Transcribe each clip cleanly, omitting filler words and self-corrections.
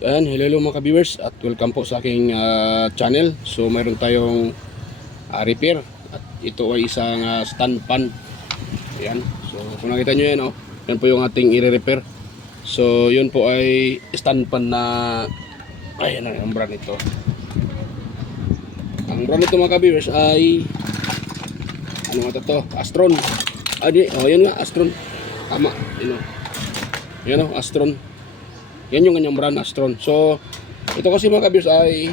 Hello mga ka-viewers at welcome po sa aking channel. So mayroon tayong repair at ito ay isang stand pan. Ayan. So kung nakita nyo yan, yan po yung ating i-repair. So yun po ay stand pan na ayan ang brand nito. Ang brand nito mga ka-viewers ay ano nga to? Astron. Yan nga, Astron. Tama, yan Astron. Yan yung kanyang brand, Astron. So, ito kasi mga ka-viewers ay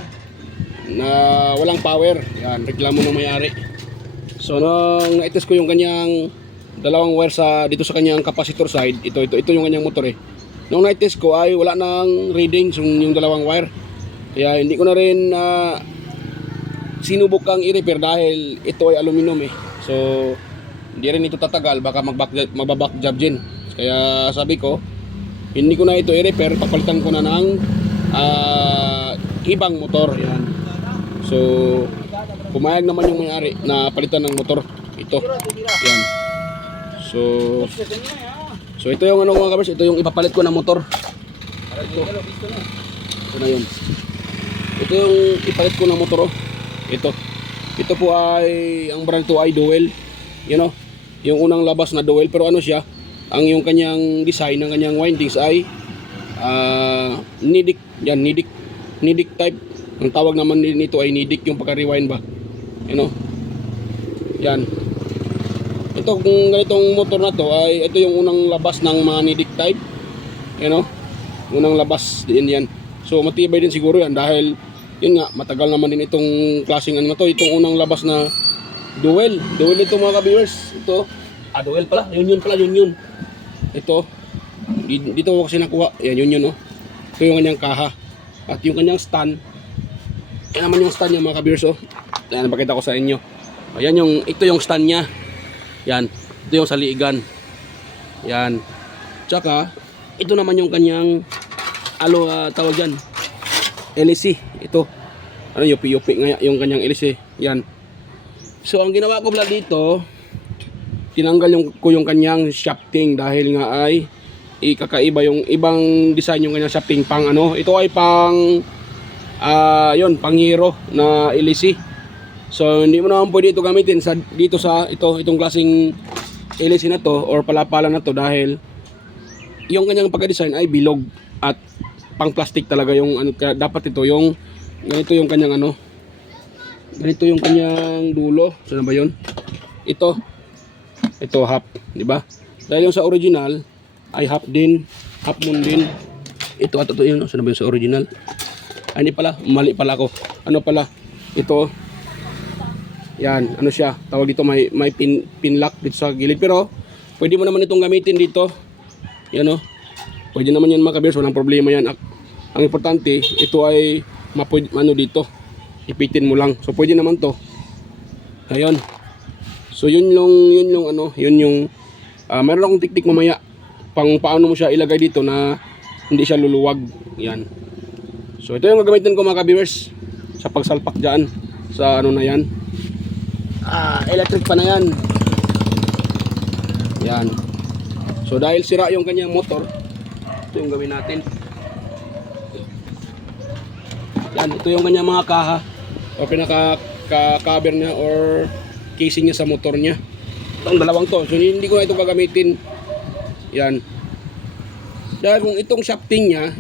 na walang power. Yan, reklamo ng may-ari. So, nung na-test ko yung kanyang dalawang wire dito sa kanyang capacitor side, ito yung kanyang motor eh. Nung na-test ko ay wala nang reading yung dalawang wire. Kaya hindi ko na rin sinubok ang i-repair dahil ito ay aluminum eh. So, hindi rin ito tatagal, baka magbaback job din. Kaya sabi ko, hindi ko na ito i-repair, papalitan ko na ng ibang motor. Yan. So, pumayag naman yung may-ari na palitan ng motor. Ito. Yan. So ito yung mga kabers, ito yung ipapalit ko ng motor. Ito na yun. Ito yung ipalit ko ng motor. Ito po ay, ang brand ito ay Duel. Yung unang labas na Duel, pero ano siya? Yung kanyang design ng kanyang windings ay Nidic. Yan, Nidic type. Ang tawag naman nito ay Nidic, yung pagka-rewind ba. Yan. Ito, kung ganitong motor na to ay ito yung unang labas ng mga Nidic type. Unang labas din yan. So matibay din siguro yan dahil yun nga, matagal naman din itong klaseng ano na to. Itong unang labas na Duel ito mga ka-viewers. Ito, Duel pala, yun pala. Ito, dito ko kasi nakuha. Yan, yun. Ito yung kanyang kaha. At yung kanyang stand. Yan naman yung stand niya mga ka-viewers. Yan, napakita ko sa inyo. Ayan ito yung stand niya. Yan, ito yung saliigan. Yan. Tsaka, ito naman yung kanyang tawag yan. LC. Ito. Yupi-yupi nga yung kanyang LC. Yan. So, ang ginawa ko pala dito, tinanggal ko yung kanyang shafting dahil nga ay ikakaiba yung ibang design yung kanyang shafting pang ito ay pang pang hero na LC. So hindi mo naman pwede ito gamitin itong klaseng LC na to or palapala na to dahil yung kanyang pagka-design ay bilog at pang plastic talaga yung dapat ito yung ganito yung kanyang ganito yung kanyang dulo. Saan ba yun? Ito half, di ba? Dahil yung sa original ay half moon din. Ito yun, saan ba yung sa original? Ay, hindi pala, mali pala ako. Ito. Yan, siya? Tawag dito may pin lock dito sa gilid, pero pwede mo naman itong gamitin dito. Yan Pwede naman yan mga kabers, walang problema yan. Ang importante, ito ay dito. Ipitin mo lang. So pwede naman to. Ayun. So yun yung meron akong teknik mamaya pang paano mo siya ilagay dito na hindi siya luluwag. Yan. So ito yung gagamitin ko mga ka-viewers sa pagsalpak dyan sa na yan. Electric pa na yan. Yan. So dahil sira yung kanyang motor, ito yung gawin natin. Yan, ito yung kanyang mga kaha o pinaka-cover niya or casing niya sa motor niya. Itong dalawang to. So hindi ko na ito gagamitin. Yan. Dahil kung itong shafting niya,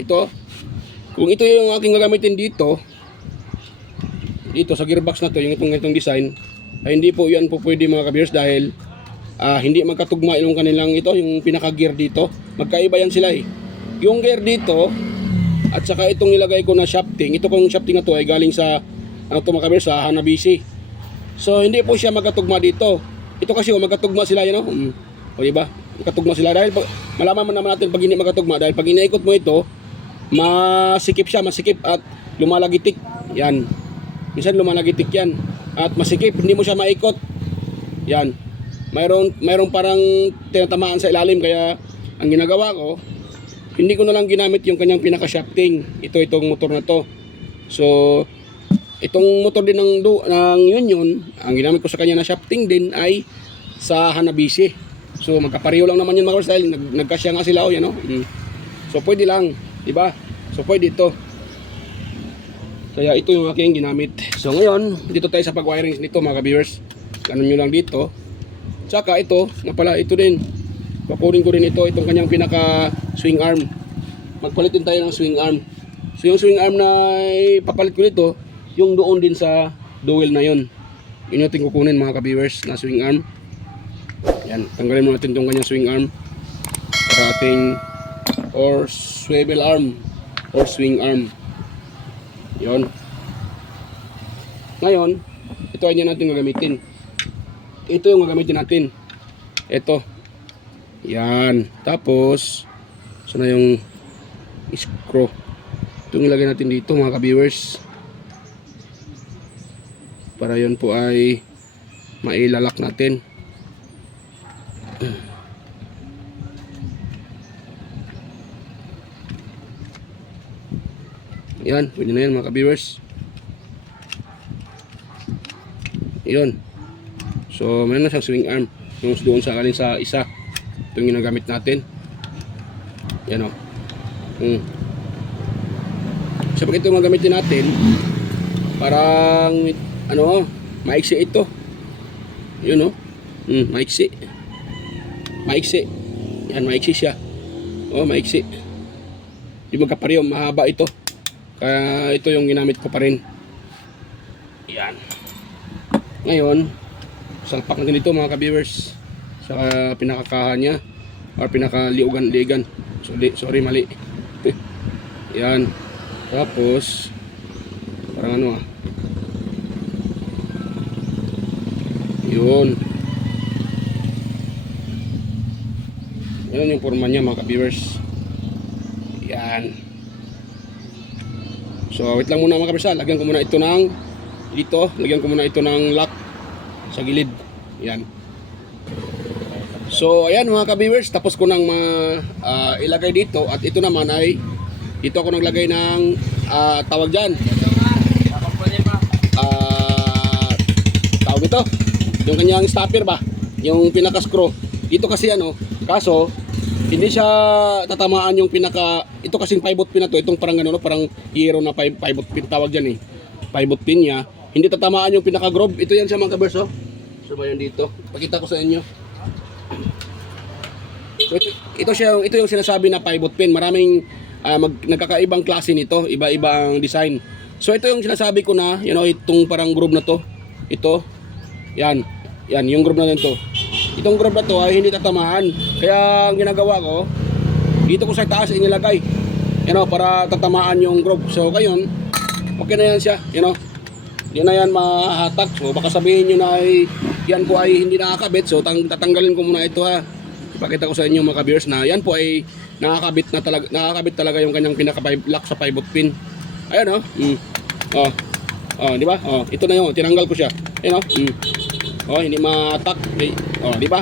kung ito yung aking gagamitin dito sa gearbox na to, yung itong design, ay hindi po yan po pwede mga ka-viewers dahil hindi magkatugma yung kanilang yung pinaka-gear dito. Magkaiba yan sila eh. Yung gear dito at saka itong nilagay ko na shafting, ito kong shafting na to ay galing sa mga ka-viewers sa Hanabishi. So hindi po siya magkatugma dito. Ito kasi magkatugma sila o diba? Magkatugma sila dahil malaman mo naman natin pag hindi magkatugma dahil pag inaikot mo ito, masikip at lumalagitik. Yan. Minsan lumalagitik yan. At masikip, hindi mo siya maikot. Yan. Mayroong parang tinatamaan sa ilalim kaya ang ginagawa ko, hindi ko na lang ginamit yung kanyang pinaka-shafting. Itong motor na to. So itong motor din ng Union, ang ginamit ko sa kanya na shafting din ay sa Hanabishi. So magkapareho lang naman yun mga dahil nagkasya nga sila yan. So pwede lang, di ba? So pwede ito. Kaya ito yung aking ginamit. So ngayon, dito tayo sa pag-wiring nito mga ka-viewers. Ganun nyo lang dito. Tsaka ito, na pala ito din. Pakunin ko rin ito, itong kanyang pinaka swing arm. Magpalit din tayo ng swing arm. So yung swing arm na ipapalit ko nito, yung doon din sa dowel na yon. Yun yung ating kukunin mga ka-viewers na swing arm. Yan, tanggalin mo natin itong kanyang swing arm. Para ating or swivel arm or swing arm. Yon. Ngayon, ito ay natin gagamitin. Ito yung gagamitin natin. Ito. Yan. Tapos, so na yung screw. Ito yung ilagay natin dito mga ka-viewers. Para yon po ay mailalak natin. Yan, pwede na yan mga ka-viewers. Yun. So, mayroon na siyang swing arm. Yung doon sa alin sa isa. Ito yung ginagamit natin. Yan o. So, pag ito yung gagamitin natin, parang, ano, maiksi ito. Yun o. Maiksi. Maiksi. Yan, maiksi siya. O, maiksi. Di magkapareho, mahaba ito. Kaya ito yung ginamit ko pa rin. Yan. Ngayon, salpak natin ito mga ka-viewers. Sa pinakakahan niya. Or pinakaliugan-ligan. Sorry, mali. Yan. Tapos, parang ano Yun. Yan yung forma niya mga ka-viewers. Yan. So wait lang muna mga kabisa, lagyan ko muna ito ng lagyan ko muna ito ng lock sa gilid. Yan. So ayan mga ka-viewers, tapos ko nang ilagay dito at ito naman ay dito ako naglagay ng tawag diyan. Tawag ito. Yung kanyang stopper ba? Yung pinaka screw. Dito kasi kaso hindi siya tatamaan yung pinaka, ito kasing pivot pin na to, itong parang gano'n, parang hero na pivot pin tawag dyan pivot pin niya, hindi tatamaan yung pinaka groove. Ito yan siya mga ka-viewers. So ba yun dito, pakita ko sa inyo. So ito yung sinasabi na pivot pin. Maraming nagkakaibang klase nito, iba-ibang design. So ito yung sinasabi ko na, itong parang groove na to, ito, yan yung groove na to. Itong groove na to ay hindi tatamaan. Kaya ang ginagawa ko, dito ko sa taas inilagay. Para tatamaan yung groove. So ngayon, okay na yan siya. Hindi na yan mahatak. So baka sabihin nyo na yan po ay hindi nakakabit. So tatanggalin ko muna ito ha. Ipakita ko sa inyo mga ka-viewers na yan po ay nakakabit talaga yung kanyang pinaka-lock sa pivot pin. Ayun di ba? Ito na yung tinanggal ko siya. Hindi ma-attack. Di ba?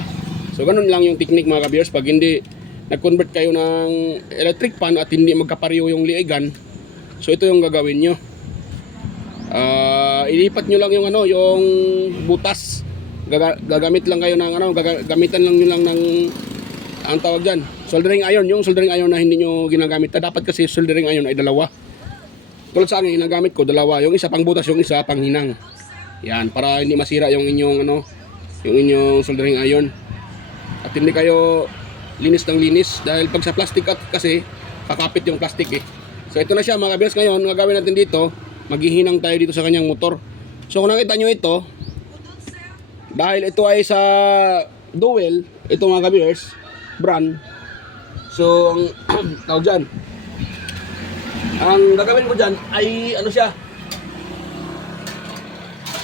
So ganun lang yung technique mga ka-viewers. Pag hindi nag-convert kayo ng electric fan at hindi magkapareho yung liigan, so ito yung gagawin nyo. Ilipat nyo lang yung butas. Gagamit lang kayo ng gagamitan lang nyo lang ng ang tawag dyan, soldering iron. Yung soldering iron na hindi nyo ginagamit. Dapat kasi soldering iron ay dalawa. Tulad sa akin, ginagamit ko dalawa. Yung isa pang butas, yung isa pang hinang. Yan, para hindi masira yung inyong yung inyong soldering iron. At hindi kayo linis ng linis dahil pag sa plastic kasi kakapit yung plastic So ito na siya mga ka-viewers. Ngayon, gagawin natin dito, maghihinang tayo dito sa kanyang motor. So kung nakita nyo ito, dahil ito ay sa Dowel, ito mga ka-viewers, brand. So ang tawag dyan, ang gagawin ko dyan ay siya.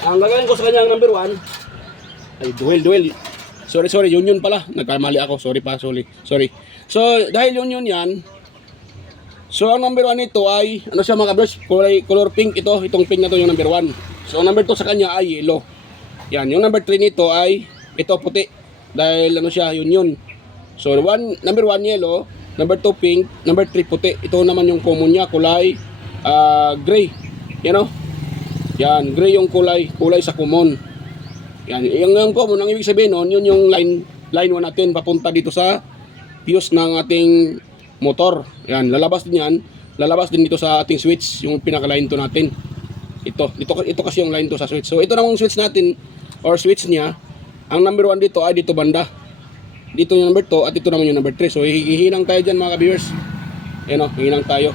Ang gagawin ko sa kanyang number 1 ay Dowel. Sorry, Union pala. Nagkamali ako. Sorry. So, dahil Union yan, so ang number 1 nito ay, siya mga ka-viewers, color pink ito. Itong pink na to yung number 1. So, ang number 2 sa kanya ay yellow. Yan. Yung number 3 nito ay, ito puti. Dahil siya, Union. So, number 1 yellow, number 2 pink, number 3 puti. Ito naman yung common niya, kulay gray. Yan, gray yung kulay sa common. Yan, yung common, ang ibig sabihin nun, yun yung line 1 natin papunta dito sa fuse ng ating motor. Yan, lalabas din yan lalabas din dito sa ating switch, yung pinaka-line to natin. Ito kasi yung line to sa switch. So ito namang switch natin or switch niya. Ang number 1 dito ay dito banda. Dito yung number 2 at ito naman yung number 3. So hihinang tayo dyan mga ka-viewers. Ayan o, hihinang tayo.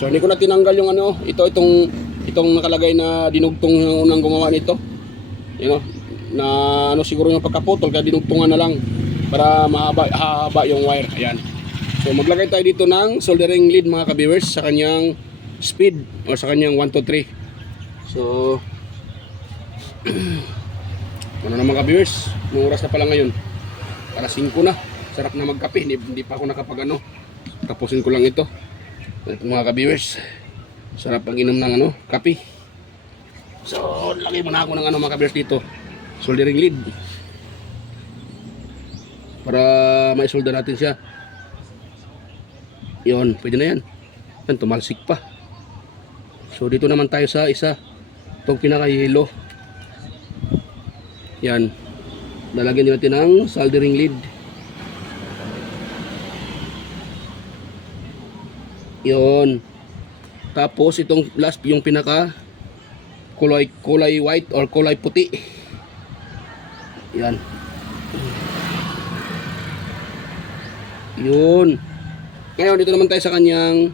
So hindi ko na tinanggal yung ano, itong nakalagay na dinugtong ng unang gumawa nito. Ayan o, na ano siguro yung pagkaputol kaya dinugtungan na lang para mahaba yung wire. Ayan. So maglagay tayo dito ng soldering lead mga ka-viewers sa kanyang speed or sa kanyang 1, 2, 3. So ano na mga ka-viewers, anong oras na pala ngayon? Para 5 na. Sarap na magkape, hindi pa ako nakapag ano. Tapusin ko lang ito. Ito mga ka-viewers, sarap pag-inom ng ano, kape. So lagay muna ako ng ano mga ka-viewers dito, soldering lead, para maisolda natin siya. Yun, pwede na yan. Yan, tumalsik pa. So dito naman tayo sa isa, itong pinaka-yellow. Yan, lalagyan din natin ng soldering lead. Yun. Tapos itong last, yung pinaka kulay white or kulay puti. Yan. Yun. Ngayon dito naman tayo sa kanyang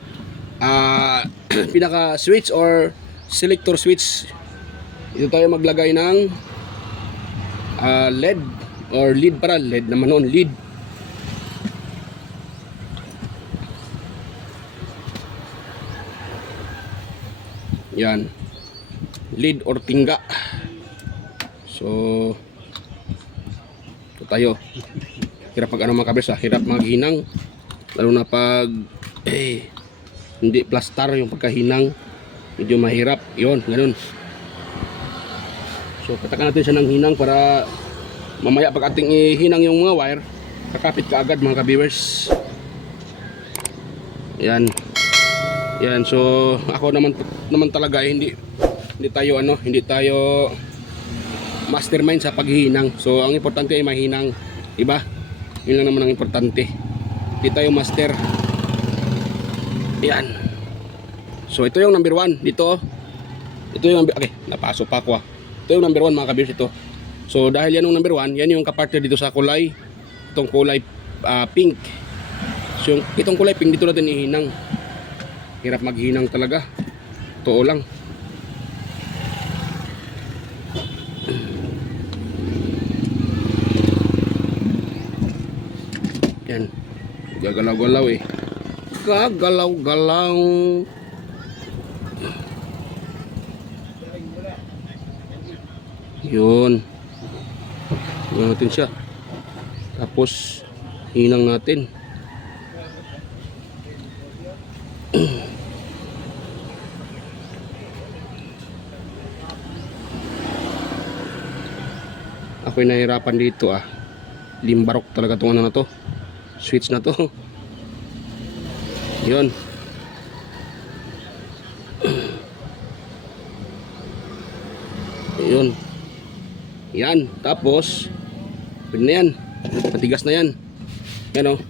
pinaka switch or selector switch. Dito tayo maglagay ng LED or lead, para LED naman noon, lead. Yan, lead or tingga. So ito tayo. Hirap pag ano mga kabers, hirap maghinang, lalo na pag hindi plastar yung pagkahinang, medyo mahirap. Yon, ganun. So patakan natin siya ng hinang para mamaya pag ating ihinang yung mga wire, kakapit ka agad mga ka-viewers. Yan. Yan, so ako naman talaga hindi tayo mastermind sa paghihinang. So ang importante ay mahinang, diba? Yun lang naman ang importante. Hindi tayo master. Yan. So ito yung number 1 dito. Ito yung napasok pa ako. Ito yung number 1 mga ka-viewers ito. So dahil yan yung number 1, yan yung kapartner dito sa kulay, itong kulay pink. So itong kulay pink dito natin ihinang. Hirap maghinang talaga. Totoo lang. Yan. Gagalaw-galaw eh. Gagalaw-galaw. Yun. Hinang natin siya. Tapos hinang natin. Ako'y nahirapan dito limbarok talaga itong ano na to, switch na to. Yun. Yun. Yan. Tapos pwede na yan. Matigas na yan. Yan o.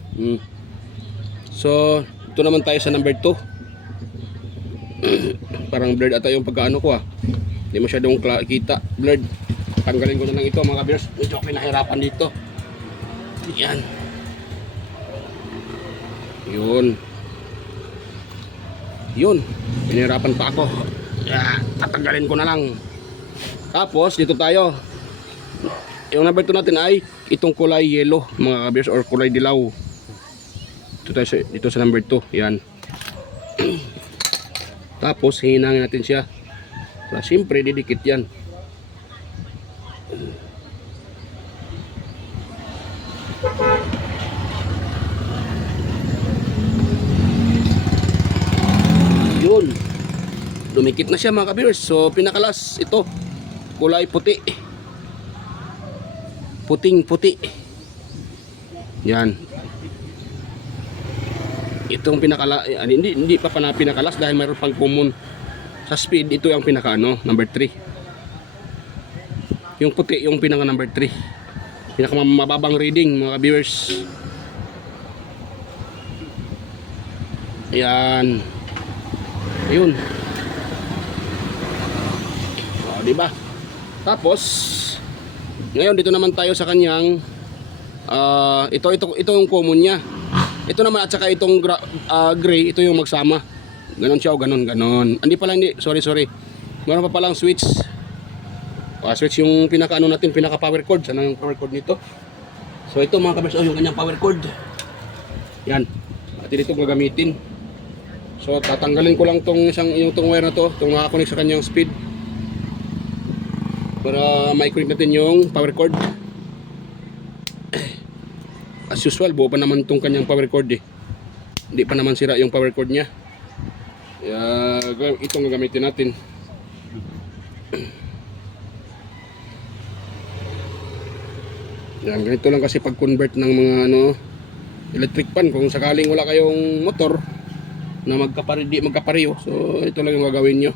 So ito naman tayo sa number 2. Parang blurred ata yung pagkaano ko Hindi masyadong kita. Blurred. Tanggalin ko na lang ito mga ka-viewers. Medyo ako nahirapan dito. Yan. Yun. Yun. Pinahirapan pa ako. Tatanggalin ko na lang. Tapos dito tayo. Yung number 2 natin ay itong kulay yellow mga ka-viewers or kulay dilaw. Ito tayo dito sa number 2. Yan. Tapos hinangin natin siya. So, siyempre didikit yan. Yun. Dumikit na siya mga ka-viewers. So pinakalas ito kulay puti. Puting-puti. Yan. Itong hindi pa pinakalas dahil mayroon pang common sa speed. Ito yung pinaka number 3. Yung puti yung pinaka number 3. Pinaka mababang reading mga viewers. Ayan. Ayun. O, diba? Tapos, ngayon dito naman tayo sa kanyang ito yung common niya. Ito naman at saka itong gray, ito yung magsama. Ganon siya o ganon. Hindi pala, hindi. Sorry. Meron pa palang switch. Switch yung pinaka natin, pinaka power cord. Sana yung power cord nito. So ito mga kabers, yung kanyang power cord. Yan. At dito gagamitin. So tatanggalin ko lang yung wire na to, itong nakakonect sa kanyang speed. Para ma-connect natin yung power cord. As usual, buo pa naman itong kanyang power cord eh. Hindi pa naman sira yung power cord niya. Itong gagamitin natin. Yan, ganito lang kasi pag-convert ng mga electric pan. Kung sakaling wala kayong motor na magkapareho, so ito lang yung gagawin nyo.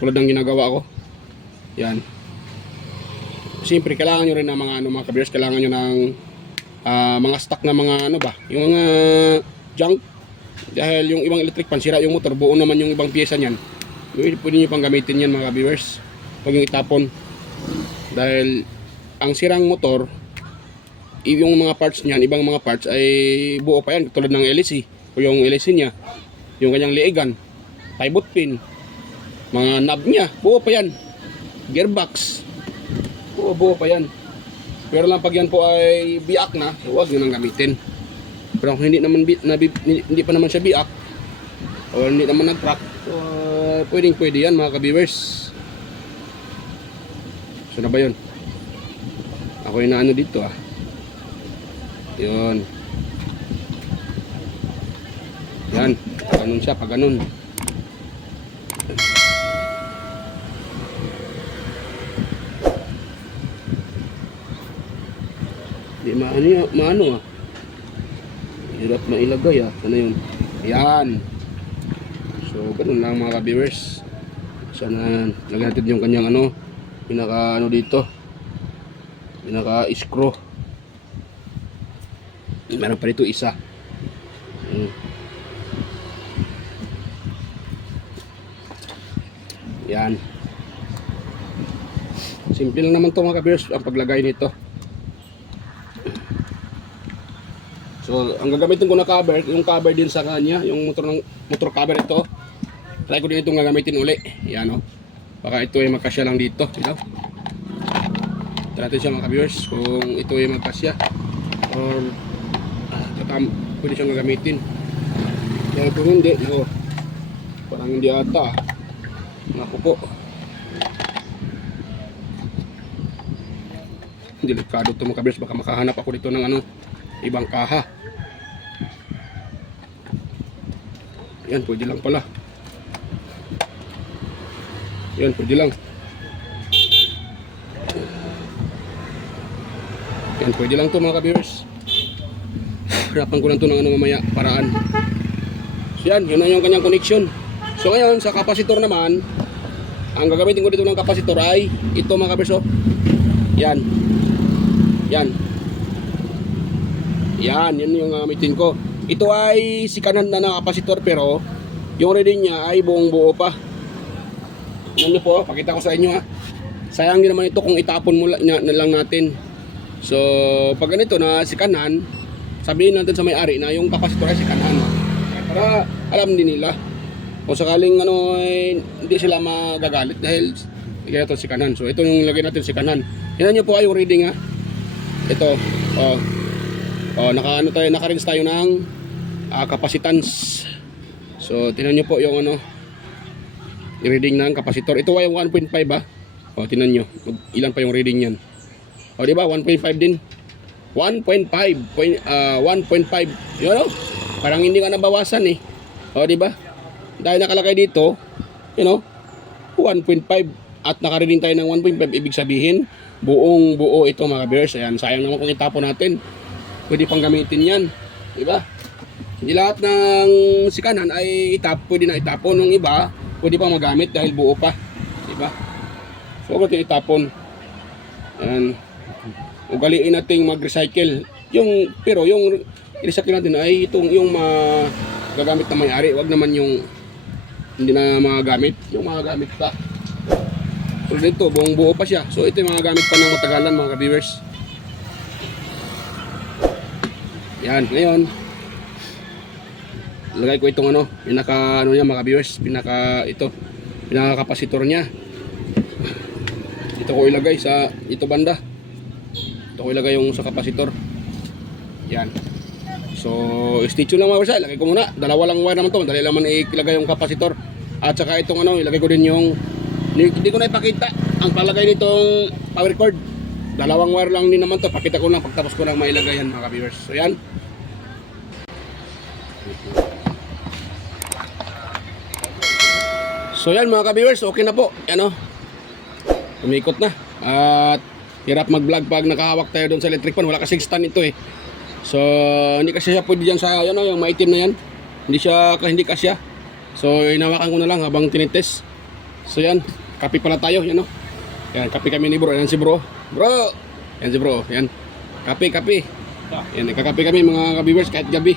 Tulad ng ginagawa ko. Yan. Siyempre, kailangan nyo rin ng mga kabiyers, kailangan nyo ng mga stock na mga yung mga junk. Dahil yung ibang electric pan, sira yung motor, buo naman yung ibang pyesa niyan. Pwede nyo pang gamitin yan mga viewers. Huwag yung itapon. Dahil ang sirang motor, yung mga parts niyan, ibang mga parts ay buo pa yan. Tulad ng LEC, o yung LEC niya, yung kanyang liigan, pivot pin, mga knob niya, buo pa yan. Gearbox, buo pa yan. Pero lang pag yan po ay biak na, huwag nyo nang gamitin. Pero kung hindi hindi pa naman siya biak, o hindi naman nag-track, so pwede yan mga ka-viewers. So na ba yun? Ako yung naano dito yun. Yan, ganun siya, pag ganun. Di maano hirap mailagay ano yun. Ayan. So ganun lang mga ka-viewers. Sana lagyan natin yung kanyang pinaka dito, pinaka screw. Meron pa dito isa. Yan. Simple lang naman to mga ka-viewers ang paglagay nito. So, ang gagamitin ko na cover, yung cover din sa kanya, yung motor cover ito. Try ko din itong gagamitin uli. Yan baka ito ay magkasya lang dito, Try natin siya mga ka-viewers kung ito ay magkasya or pwede siyang gagamitin. Yan kung hindi, parang hindi ata. Naku po. Delikado ito mga ka-viewers, baka makahanap ako dito ng ibang kaha. Yan, pwede lang pala. Yan, pwede lang. Yan, pwede lang to mga ka-viewers. Harapan ko lang to ng mamaya, paraan. So yan, yun na yung kanyang connection. So ngayon, sa kapasitor naman, ang gagamitin ko dito ng kapasitor ay ito mga ka-viewers. Yan. Yan yung gamitin ko. Ito ay sikanan na kapasitor pero yung reading niya ay buong buo pa. Ano po, pakita ko sa inyo Sayang din naman ito kung itapon mo na lang natin. So, pag ganito na sikanan, sabihin natin sa may-ari na yung kapasitor ay sikanan. Para alam din nila. Kung sakaling hindi sila magagalit dahil ganito sikanan. So, ito yung lagay natin sikanan. Tingnan niyo po yung reading Ito, naka-rinse tayo ng capacitance. So tingnan niyo po yung reading ng kapasitor. Ito ay 1.5 tingnan niyo ilan pa yung reading niyan. Di ba 1.5 din. 1.5 yun parang hindi ka nabawasan di ba? Dahil nakalagay dito 1.5 at naka-reading tayo ng 1.5, ibig sabihin buong buo ito mga viewers. Ayan, sayang naman kung itapon natin. Pwede pang gamitin yan, di ba? Hindi lahat ng sikanan ay pwede na itapon. Ng iba, pwede pang magamit dahil buo pa, di ba? So, huwag natin itapon. Ayan. Ugaliin natin mag-recycle. Pero yung i-recycle natin ay yung gagamit na may-ari, wag naman yung hindi na magagamit, yung magagamit pa. So dito, buong buo pa siya. So ito yung mga gamit pa ng matagalan mga ka-viewers. Yan, ngayon lagay ko itong pinaka niya mga ka-viewers, pinaka kapasitor niya. Ito ko ilagay sa ito banda. Ito ko ilagay yung sa kapasitor. Yan. So, stitch lang mga versa. Ilagay ko muna. Dalawa lang wire naman to. Dali naman ilagay yung kapasitor. At saka itong ilagay ko din yung hindi ko na ipakita ang palagay nitong power cord. Dalawang wire lang din naman to. Pakita ko lang pagtapos ko lang mailagay yan mga ka-viewers. So, yan. So, yan mga ka-viewers. Okay na po. Yan umikot na. At hirap mag-vlog pag nakahawak tayo doon sa electric fan. Wala kasing stand ito eh. So, hindi kasi siya pwede dyan sa, yung maitim na yan. Hindi kasya. So, inawakan ko na lang habang tinites. So, yan. Kape pala tayo, yan. Yan, kape kami ni bro. Yan si bro. Bro! Yan si bro. Yan. Kape. Yan, nagkakape kami mga ka-viewers kahit gabi.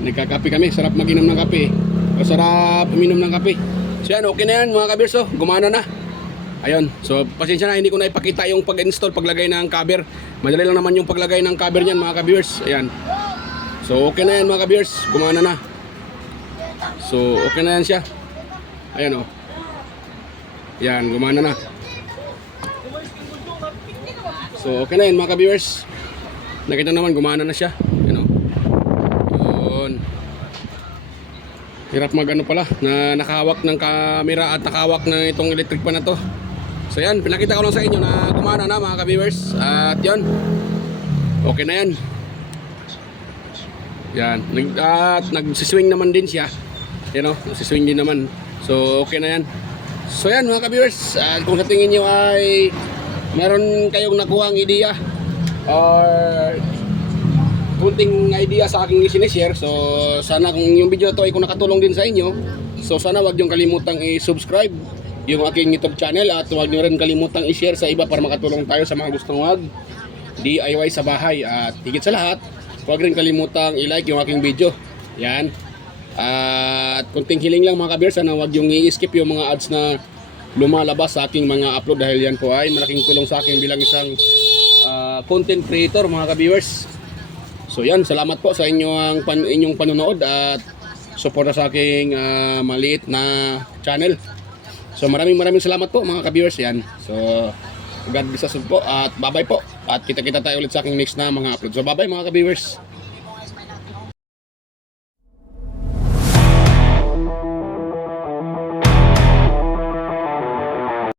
Nagkakape kami. Sarap mag-inom ng kape. Sarap uminom ng kape. So, yan. Okay na yan mga ka-viewers. Gumana na. Ayun, so pasensya na hindi ko na ipakita yung pag-install, paglagay ng cover. Madali lang naman yung paglagay ng cover niyan mga ka-viewers. Ayan. So okay na yan mga ka-viewers, gumana na. So okay na yan siya. Ayan Ayan, gumana na. So okay na yan mga ka-viewers. Nakita naman gumana na siya. Ayan Yun. Hirap pala na nakahawak ng camera at nakahawak ng itong electric pan na to. So yan, pinakita ko lang sa inyo na gumana na mga ka-viewers. At yun, okay na yan. Yan, at nagsiswing naman din siya. Nagsiswing din naman. So okay na yan. So yan mga ka-viewers, kung sa tingin nyo ay meron kayong nakuhang idea or kunting idea sa aking sinishare. So sana kung yung video na to ay kung nakatulong din sa inyo, so sana wag niyong kalimutang i-subscribe yung aking YouTube channel at huwag niyo rin kalimutang i-share sa iba para makatulong tayo sa mga gustong DIY sa bahay. At higit sa lahat, huwag rin kalimutang i-like yung aking video. Yan. At kunting hiling lang mga ka-viewers, sana huwag yung i-skip yung mga ads na lumalabas sa aking mga upload dahil yan po ay malaking tulong sa akin bilang isang content creator mga ka-viewers. So yan, salamat po sa inyong panonood at suporta sa aking maliit na channel. So maraming salamat po mga ka-viewers yan. So God bless us po at bye-bye po. At kita-kita tayo ulit sa aking next na mga upload. So bye-bye mga ka-viewers.